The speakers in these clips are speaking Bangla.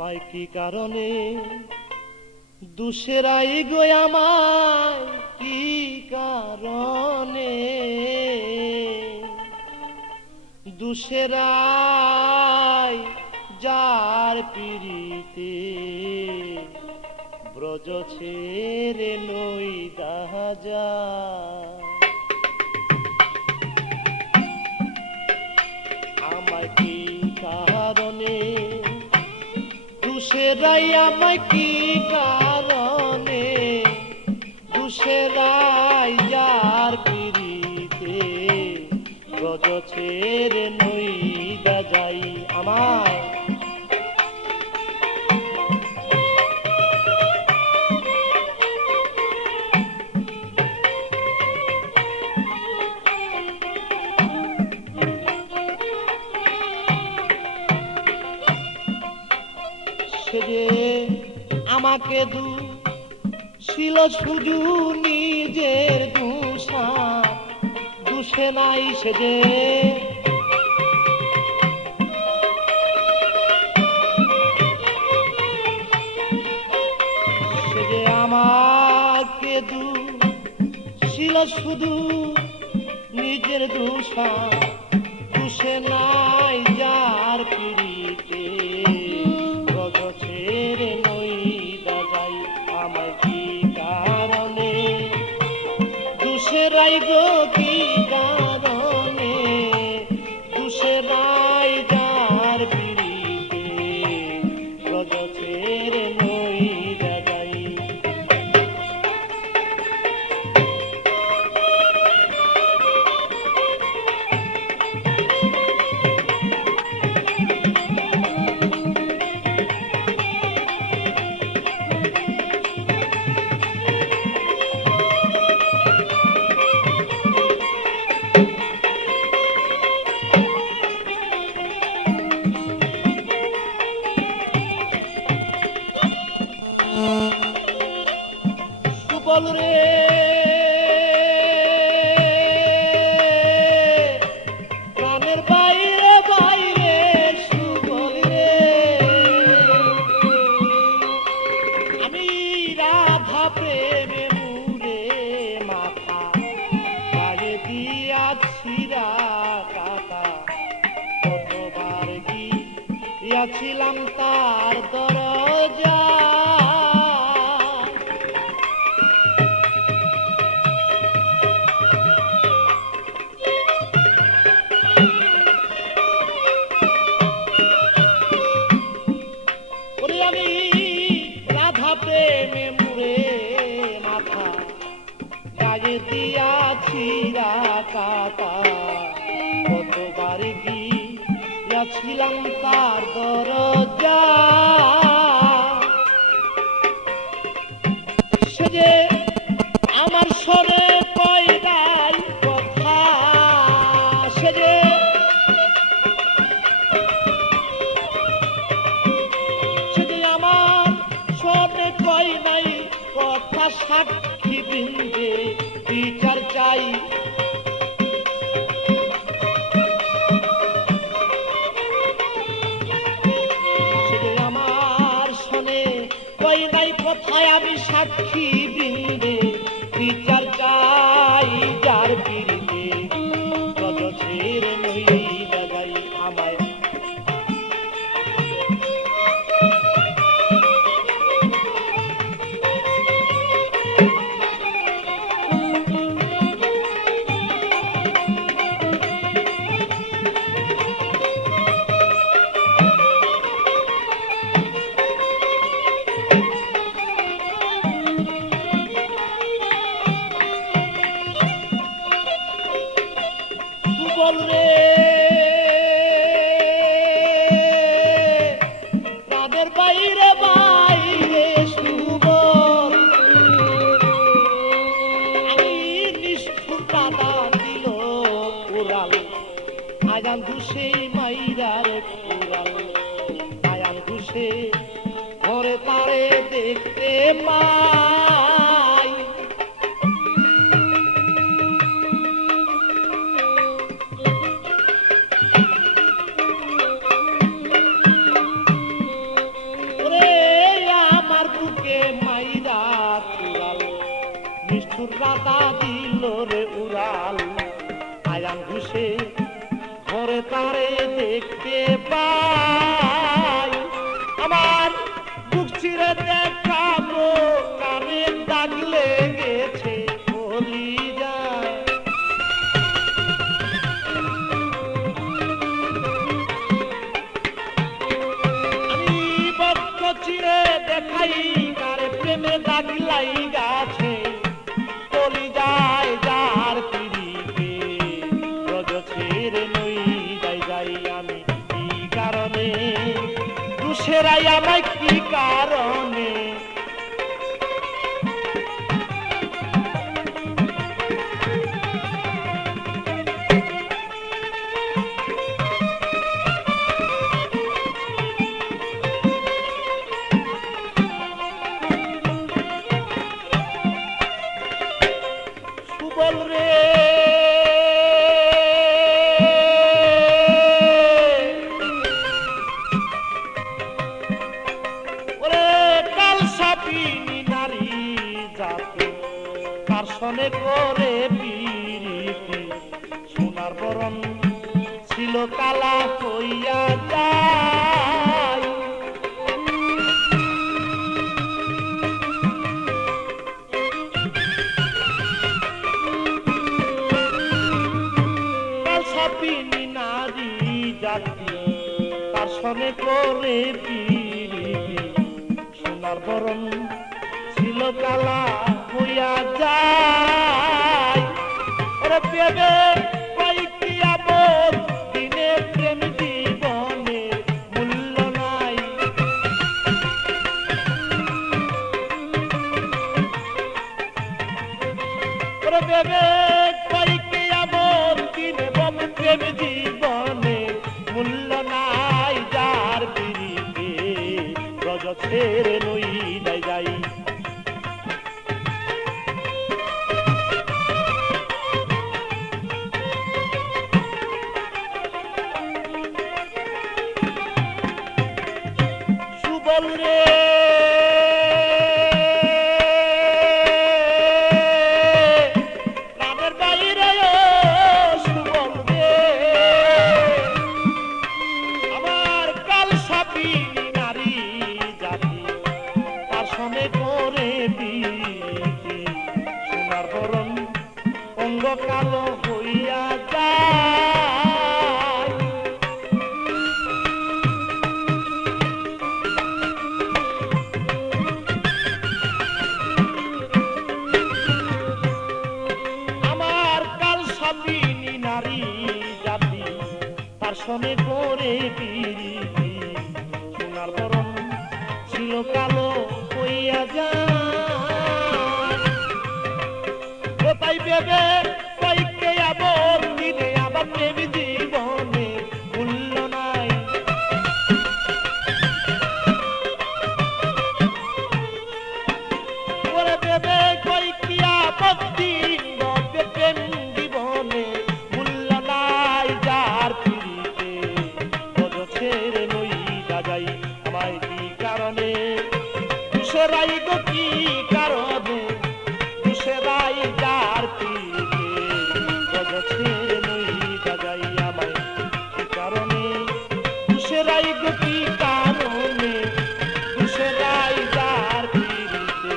আমায় কি কারণে দুসেরাই গো আমায় কি কারণে দুসেরাই যার পিরিতে ব্রজ ছেড়ে নই দাজা আমায় কি কারণে দুসেরাই আমায় কি কারণে দুসেরাই যার পিরিতে ব্রজ ছেড়ে নই দাজাই আমায় সেজে আমাকে ছিল শুধু নিজের দুষা দুষে নাই সেজে সেজে আমাকে ছিল শুধু নিজের দুষা দুষে নাই যার পিড়িতে ছেড়ে নই দাজাই আমায় কি কারণে দুসেরাই গো কি কারণে দুসেরাই যার পিড়িতে ব্রজ ছেড়ে নই দাজাই সুবল রে প্রাণের বাইরে বাইরে সুবল রে আমি রাধা প্রেমে মুরে মাথা গায়ে দিয়াছি কাকা কতবার গিয়াছিলাম তার দরজা প্রেমে মুরে মাথা গায়ে দিয়াছি কাকা কতবার গিয়াছিলাম তার দরজা সে যে আমার সরে পয়দাই কথা সে যে কই নাই কথা সাক্ষী বিন্দে বিচার চাই আমার শোনে কই নাই কথায় আমি সাক্ষী বিন্দে বিচার চাই যার পিড়িতে ব্রজ ছেড়ে নই দাজাই আমায় রে প্রাণের বাইরে বাইরে সুবল আমি নিষ্ঠুর কাদা দিল উড়াল আয়ান ঘুষে মাইরার উড়াল আয়ান ঘুষে ঘরে তারে দেখতে মাই বন্ধুর রাধা দিল রে উড়াল আয়ান ঘুষে ঘরে তারে দেখতে পাই আমার বুক চিরে দেখাবো কানে দাগ লেগেছে কলিজায় আমি বক্ষ চিরে দেখাই কারে প্রেমে দাগ লাইগাছে কলিজায় যার পিড়িতে রজ ছেড়ে নই যাই আমি কি কারণে দুসেরাই আমায় কি কারণে সুবল রে সনে করে পিরিতি সোনার বরণ ছিল কালা হইয়া যায় কাল সাপিনী নারী জাতি তার সনে করে পিরিতি সোনার বরণ ছিল কালা হইয়া যায় ওরে পেবে কয়েকটি আমল দিনে প্রেম জীবনে মূল্য নাই ওরে পেবে কয়েকটি আমল দিনে প্রেম জীবনে মূল্য নাই যার পিড়িতে রজ ছেড়ে নই যাই সুবল রে প্রাণের বাইরে সুবল রে আমার কাল সাপিনী নারী জাতি তার সনে করে পিরিতি সোনার বরণ অঙ্গ কালো হইয়া যায় নারী জাতি তার সনে করে পিরিতি সোনার বরণ ছিল কালো হইয়া যায় তাই ভেবে কয়েককে আবার দিনে আবার প্রেম জীবনে মূল্য নাই ওরে ভেবে কয়েকটি আপত্তি প্রেম জীবনে আমায় কি কারণে দুসেরাই গো কি কারণে দুসেরাই যার পিড়িতে রজ ছেড়ে নই যাই আমায় কি কারণে দুসেরাই গো কি কারণে দুসেরাই যার পিড়িতে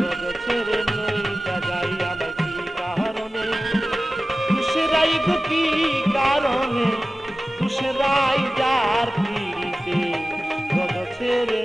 রজ ছেড়ে নই যাই আমায় কি কারণে দুসেরাই গো কি কারণে দুসেরাই যার পিড়িতে রজ ছেড়ে